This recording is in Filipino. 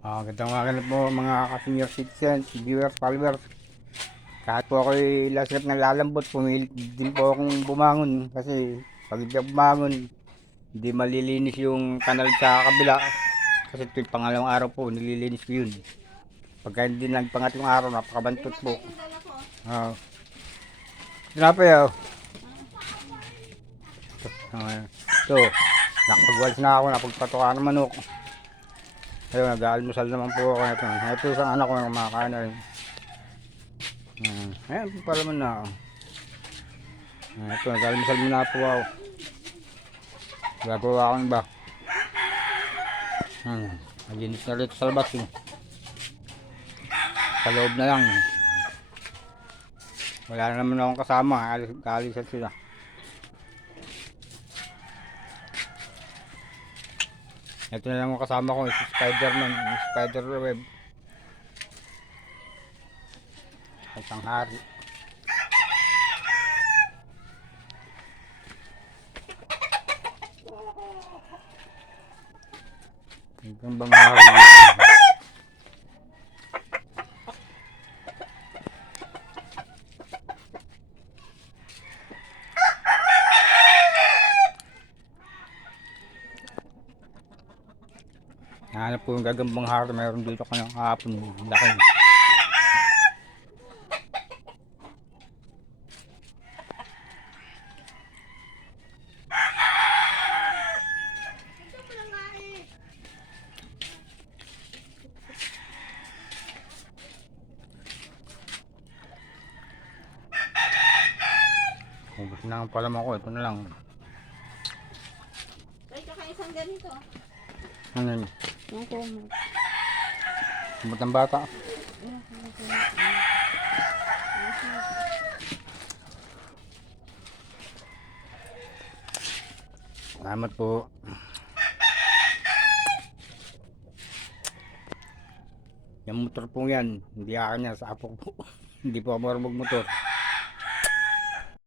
Ah, gandang umaga na po mga ka-senior citizens, viewers, followers. Kahit po ako last trip nalalambot, pumilit din po akong bumangon kasi pag hindi ako bumangon, hindi malilinis yung kanal sa kabila. Kasi ito yung pangalawang araw po, nililinis ko yun. Pagka hindi nagpangatlong araw, napakabantot po. Ah. Tinapay oh. Ah, Ito, nakapagwalis na ako, napagpatuka ng manok. Ayun, nag-aalmusal naman po ako ito. Ito isang anak ko na kumakain na rin. Hmm. Ayan pala man na. Ah, Ito, nag-aalmusal muna po ako. Gagawa ko ng ba. Hmm. Naginis na rito sa labas. Eh. Sa loob na lang. Wala na naman akong kasama. Alis, kaalisan sila. Ito na lang ang kasama ko, si Spider-Man, Spider-Web. Isang hari. Hanggang bang hari. Hanap po yung gagambang hari, mayroon dito kanyang kahapon. Laki. Ubus na ang palam ako, ito na lang. Ay, kaka isang ganito. Ano yun? Kumot. Kumot ng bata. Salamat po. Yung motor po yan, hindi akin yan, sa apo ko po. hindi po ako marunong magmotor.